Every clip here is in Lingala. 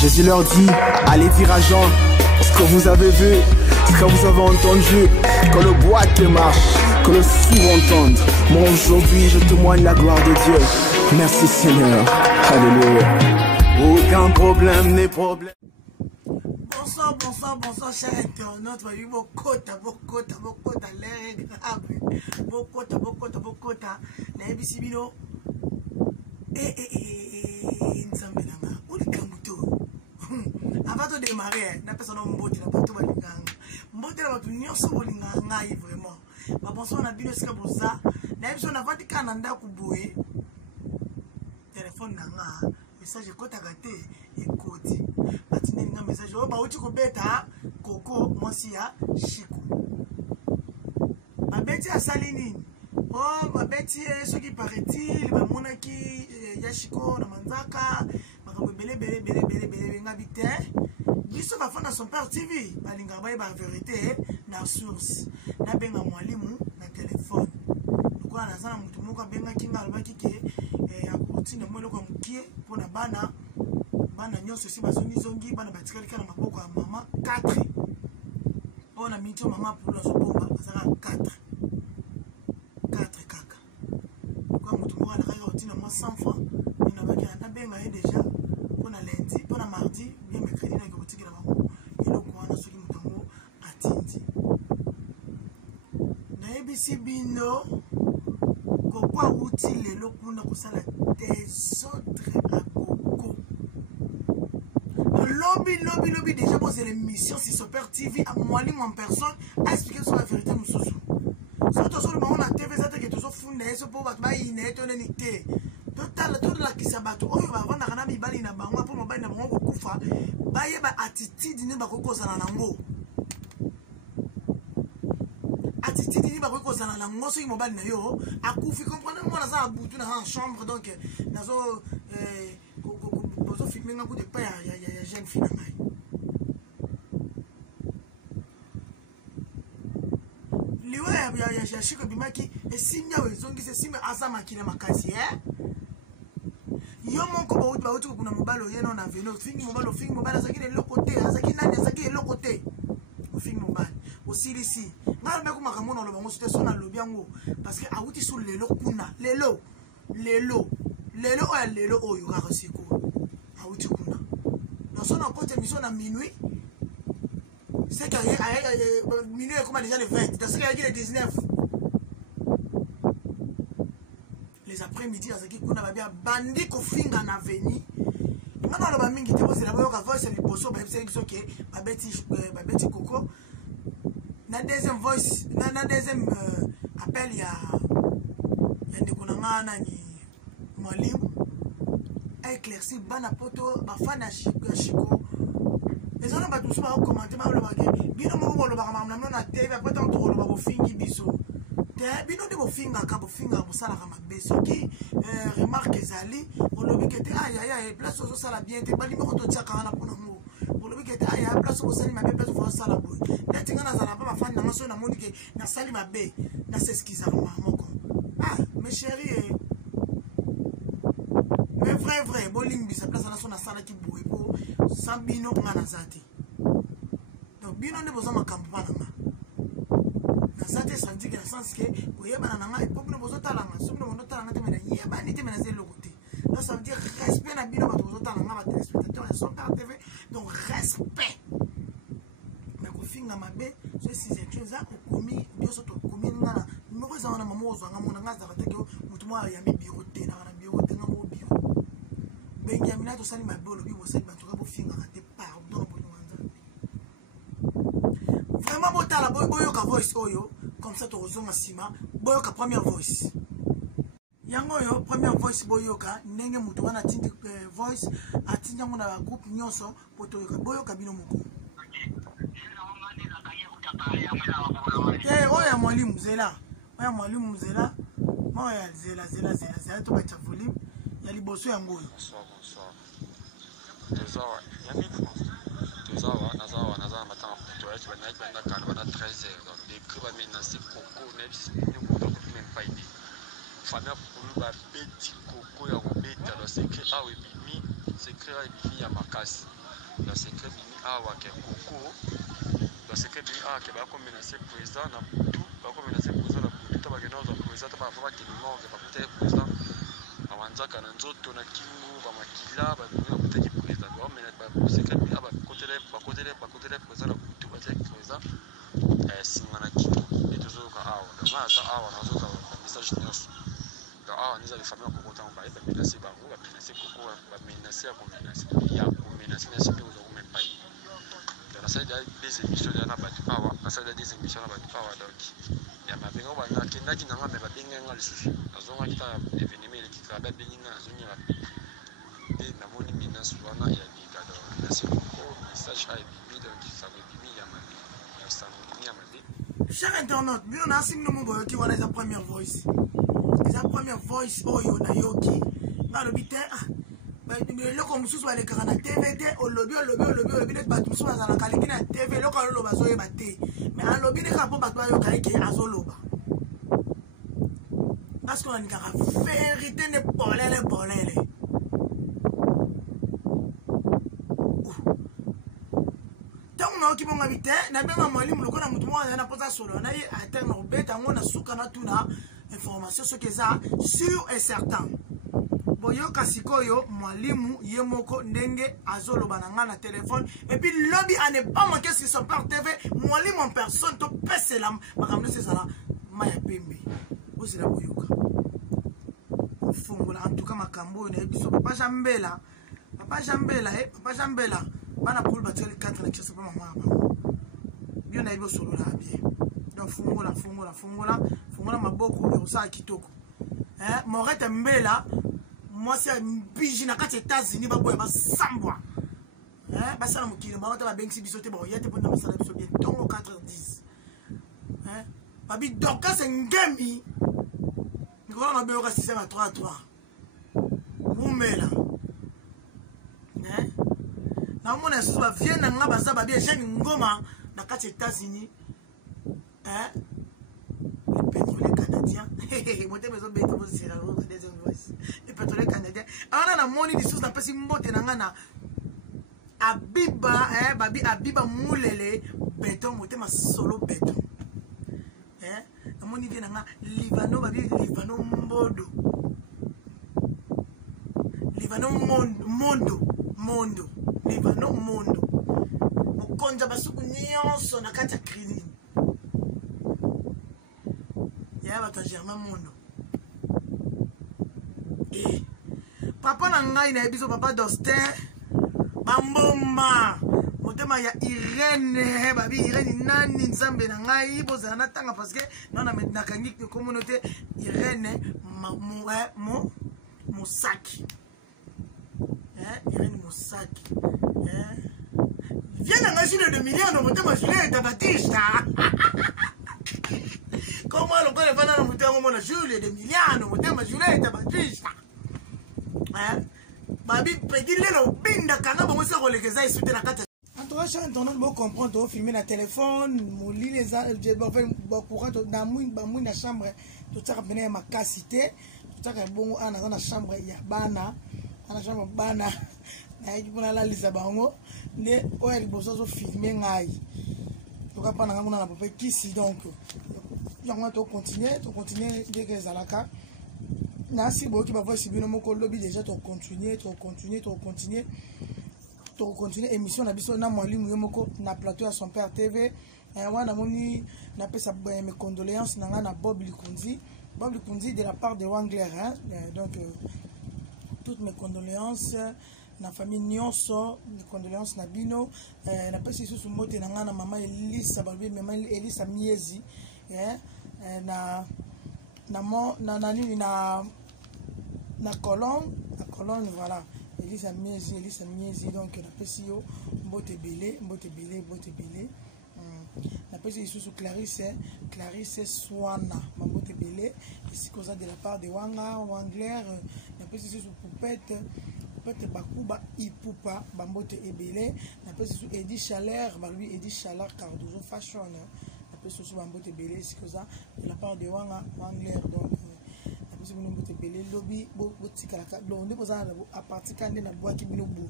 Jésus leur dit, allez dire à Jean ce que vous avez vu, ce que vous avez entendu, que le boîte marche, que le sourd entende. Moi aujourd'hui je témoigne la gloire de Dieu. Merci Seigneur. Alléluia. Aucun problème n'est problème. Bonsoir, bonsoir, bonsoir, chers internautes. Bokota, l'air est grave. Bokota. La Ebisibino. Nzambe nanga. Uli kamuto. Avant de démarrer, na personne mbote na bato balinganga. Mbote na bato nyonso bolinganga ngai vraiment. Ba bonsoir na bino sika boza. Na ebiso na Vatican na ndako boye. Téléphone nanga. Message kota gate ekoti. Batine nga message o ba uti ko beta koko mosi ya Chico. Babeti asali nini? Oh babeti soki paraît-il ba monaki ya Chico na manzaka makambo bele nga bite. Biso ba fana son père TV balinga ba ba vérité na source. Na benga mwalimu na téléphone. Kwa na sana mtu moko benga kinga alobaki ke akutina mwelo kwa mkie pona bana nyonso si bazongi bana batikali kana maboko ya mama 4 pona mito mama pula so bomba azaka 4 kaka kwa mtu mwana kaka utina moi 100 francs ina baki na benga ye déjà pona lundi pona mardi bien mercredi na kotikela bango ilo kwa na soki mutango atindi na ebisi bino kokwa uti lelo kuna kusala des autres à Coco. Lobby déjà posé l'émission sur Super TV à Mwalim en personne à expliquer sur la vérité mususu. Surtout sur le moment la TV ça que toujours fondé sur pour battre iné to nenité. Total tout la kisabato oyo ba vanda kana mibali na bango pour mobali na bango kufa baye ba attitude ni ba kokozana nango. Attitude ni ba kokozana nango so mobali na yo akufi comprendre moi na za butu na en chambre donc nazo bozo filmer nga coup de pas ya jeune fille na ngai. Liwa ya Chico bimaki esimya wezongi se simya azama kile makasi yo monko ba uti kuna mobalo yeno na veno fingi mobalo azaki le côté azaki nani azaki le côté fingi mobalo osilisi ngalo meko makamona lo bango site sona lobi yango parce que auti sur lelo kuna lelo oyo kaka siko auti kuna na sona côté mission na minuit c'est que minuit comme déjà le 20 dans ce cas il est 19 les après-midi azaki kuna ba bien bandi ko finga na veni ngana lo ba mingi te bozela boyo ka voice liboso ba ebise biso ke babeti Coco na deuxième voice na deuxième appel ya ndekonanga nani mwalimu éclairci bana poto ba fana Chico les gens ba tous ba commenter ba lo ba ke bino mo lo ba mama na TV après tant to lo ba fingi biso te bino de bo finga bo sala ka mabeso ki remarque ezali o lobi ke te aya place ozo sala bien te bali mo to tsaka na pona mo o lobi ke te aya place ozo sala mabe place ozo sala boy dati ngana zala pa ba fana na so na moni ke na sali mabe na s'excuser moko mes chéris mais vrai bolimbi sa place na so na sala ki boy po sambino ngana zati donc bino ne boza makambo bana na zati ça dit que dans sens que oyeba na nga epoko ne bozo talanga so ne bozo talanga te mena yeba ni te mena zelo côté donc ça veut dire respect na bino bato bozo talanga ba téléspectateurs et son par TV donc respect mais ko finga mabe so si c'est chose ça komi bioso to komi ngana moko za wana mamo zo nga mona ngaza bateke mutu mwa ya mi bureau te na bureau te nga mo bureau Benjamin to sali mabolo bi bo sali bato ka bo finga te pardon bo vraiment botala boyo ka voice oyo comme ça to ozonga sima boyo ka première voice yango yo première voice boyo ka ndenge mutu wana tindi voice atinja ngona groupe nyonso poto yo boyo ka bino moko oya mwalimu zela moya zela to bacha volume ya liboso yango yo naza matanga kutoa tu bana kana 13h donc les prix va menacer Coco même même pas idée famille pour ba petit Coco ya robeta le secret oui bimi secret bimi ya makasi le secret bimi awa ke koko le secret bimi awa ke ba ko menacer président na tout ba ko menacer président na tout to ba ke no président ba fa ba ke no ke ba ko président awanzaka na nzoto na kingu ba makila ba ko te ki président ba menacer ba secret bimi aba ko te président na tout ba te président singa na kingu et toujours ka awa ma sa awa na zo ka message nyos ah nous avons famille en Coco on va menacer bango va menacer Coco va menacer ya ko menacer na sipe ozo même pas dans la salle des émissions de na batu awa la salle des émissions na batu awa donc ya mabengo bana kenda kinanga me ba benga le sufi azonga kita événement le kika ba benga azonya et na moni menace wana ya bika donc menacer Coco message a bibi donc ça veut bibi ya ma ça veut ya ma cher internaute bien on a signé mon boy qui wana sa première voice. La première voice oyo na yoki na lobité ba le comme sous ba le kana TVT au lobby net ba tout ça na kaliki na TV le ko lo ba so e ba te mais en lobby ne ka po ba to yo kaliki azoloba parce qu'on a une vérité ne bolele tant on a qui bon habité na bien mwalimu loko na mutu mwa na posa solo na yi atteindre obeta ngona suka na tuna information ce que ça sûr et certain boyo kasikoyo mwalimu yemoko ndenge azoloba na ngana téléphone et puis lobby ane pas manquer sur son par TV mwalimu en personne to pese la makamne c'est ça là maya pembe osila boyoka fungola en tout cas makambo na biso papa Jambela bana pour battre 4 na kisa pas mama bien na ibo solo la bien donc fungola maboko ya usa kitoko Morete Mbela moi c'est biji na kati États-Unis ba boya ba sambwa basala mukilo ba ba bengisi bisote ba yete pona basala biso bien tongo 410 babi doka sengemi ngona na beoka système à 3-3 Mbela na mona so ba vienne nga basa ba bien jeune ngoma na kati États-Unis le pétrole canadien monter maison bête pour c'est la deuxième voice le pétrole canadien ana na moni di sous na pesi mbote na ngana abiba babi abiba mulele béton monter ma solo béton na moni di na nga Livano babi Livano mbodo Livano mondo Livano mondo mokonza basuku nyonso na kati ya crise ya ba Germain mondo papa na ngai na ebiso papa Dostin bamboma motema ya Irene babi Irene nani nzambe na ngai bozana na tanga parce que non na maintenant kangi de communauté Irene Mosaki Irene Mosaki viens na ngajine de millions motema Julie Tabatista comment le corps va dans le moteur mon Julie de Miliano motema Julie Tabatista babi petit lelo binda kana bon ça relekeza isute na kata entourage internet bon comprendre au filmer na téléphone moli les je bon courant na mouine na chambre tout ça venir ma casité tout ça bon ana na chambre ya bana ana chambre bana na yipona la lisa bango ne o ya liboso so filmer ngai to ka pana ngana na papa kisi donc on to continuer dès que zalaka na si bo ki ba voix sibino moko lobby déjà to continuer émission na biso na mwalimu yomoko na plateau ya son père TV wana moni na pesa mes condoléances na Bob Likunzi de la part de Wangler donc toutes mes condoléances na famille nyonso mes condoléances na bino na pesa susu mote na ngana mama Elisa balbi mama Elisa Miezi na colonne voilà Elisa Miezi donc na pesi yo mbote belé na pesi sous Clarisse Swana mbote belé ici cause de la part de Wangler na pesi sous Poupette Bakuba Ipupa bambote ebelé na pesi sous Eddie Chaleur Cardozo Fashion na pesi sous bambote belé ici cause de la part de Wangler donc vous belé lobby botika la londe poza a partir quand na boaki bino bu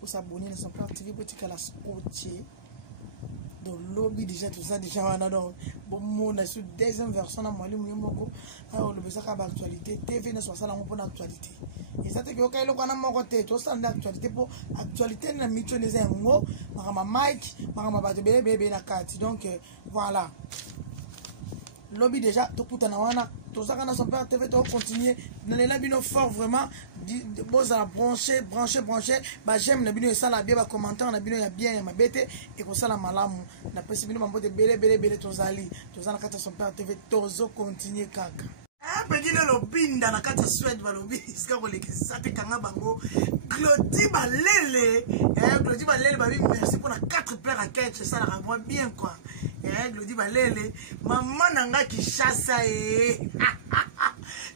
vous s'abonner à son père TV pour que la scotcher. Donc lobby déjà tout ça déjà on a donc bon monde sur deuxième version na mwali muyomoko alors le besoin ka actualité TV ne soit ça la pour actualité et ça te que OK le kana moko te to stand actualité pour actualité na micho les ngo mama Mike mama bato bébé na kati donc voilà lobby déjà to kutana wana to ça kana son père TV to continuer dans les labino fort vraiment bon à brancher bah j'aime la bino et ça la bien bah commentaire la bino ya bien ma bête et comme ça la malamu na pesi bino mambo de belé tozali tozana kata son père TV tozo continuer kaka petit le binda na kata Suède ba lobi iska ko lekisa te kanga bango Claudie Balele Claudie Balele ba merci pour la 4 paires à quête ça la rend bien quoi Claudie Balele maman nanga ki chassa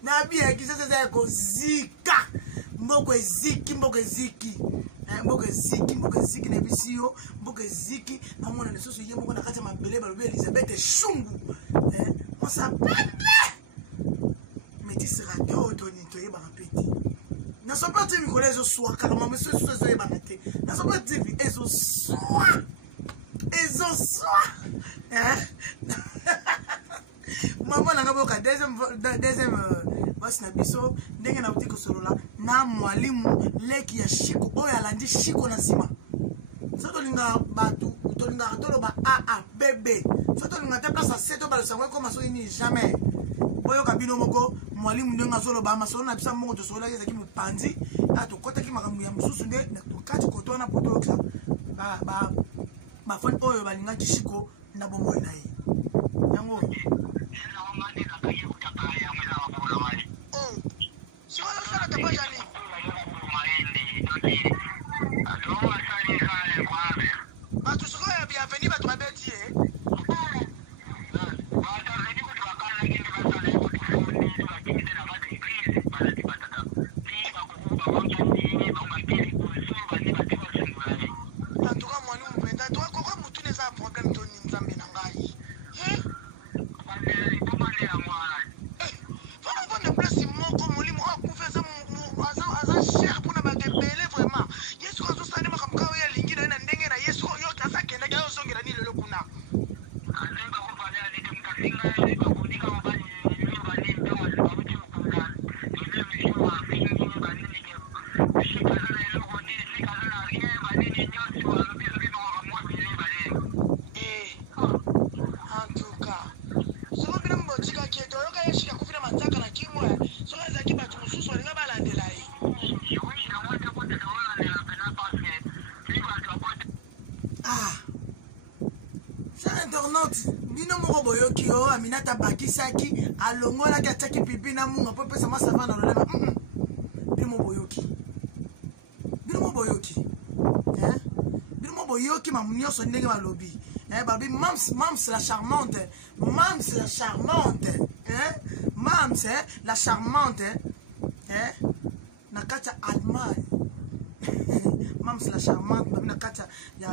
na bien ki ça ko zika mboko ziki na bisio mboko ziki amona lesoso yemo ko na kata mabele ba lobi Elisabeth Shungu on s'appelle Métis radio tonitoye ba rapeti na so pas TV collège au soir carrément monsieur so e banate na so pas TV ezo soir maman na ngaboka deuxième basi na biso ndenge na utiko solola na mwalimu leki ya shiko oyo alandi shiko na sima soto linga batu tolinga toloba a bébé soto linga te place à 7 ba le savoir comment so ini jamais boyo kabino moko mwalimu ndenga zolo ba masolo na bisa mongo to sola yezaki mupanzi ato kota ki makamu ya mususu nde na to kati koto na poto oksa ba fon oyo balinga kishiko na bombo na yi yango bino moko boyoki yo Aminata bakisaki alongola kataki pipi na munga po pesa masava na lolema bino boyoki mamunyoso ndenge balobi babi mams la charmante na kata Allemagne Mams la charmante babi na kata ya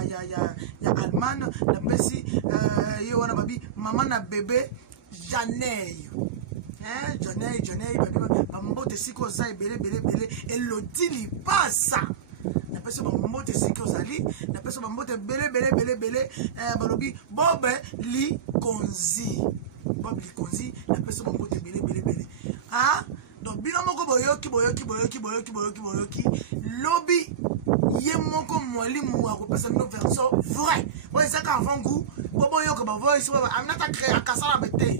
Allemagne na pesi yo wana babi mama na bébé Janey Janey babi bambote siko za belé Elodie Lipasa na pesi bambote siko zali na pesi bambote belé balobi Bob Likonzi na pesi bambote belé donc bino moko boyoki lobby ye moko mwalimu wa kopesa no version vrai ouais ça quand avant coup boyoka ba voice ba Aminata créer akasala bete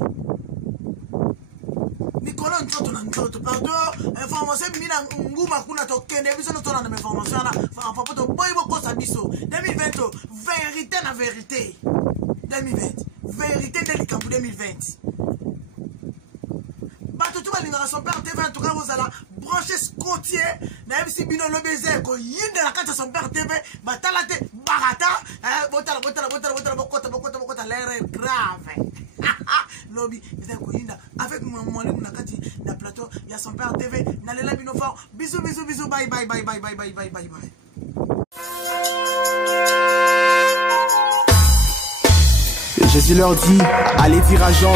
Nicolas ntoto pardon information mina nguma kuna to kende biso no tona na information na fa poto boy boko sa biso 2020 vérité na vérité 2020 vérité de l'Ikampu 2020 tout le monde son père TV en tout cas vous allez brancher Scottier même si bino lobby ko yinde la carte son père TV batalate barata botala bokota l'air grave lobby ko yinda avec moi na kati na plateau il y a son père TV na lela bino fort bisous bye. Jésus leur dit allez dire à Jean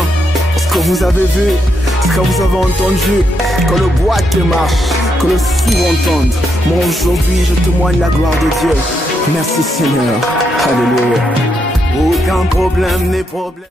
ce que vous avez vu, ce que vous avez entendu, que le boîtier marche, que le sourd entende. Moi aujourd'hui je témoigne la gloire de Dieu. Merci Seigneur. Alléluia. Aucun problème n'est problème.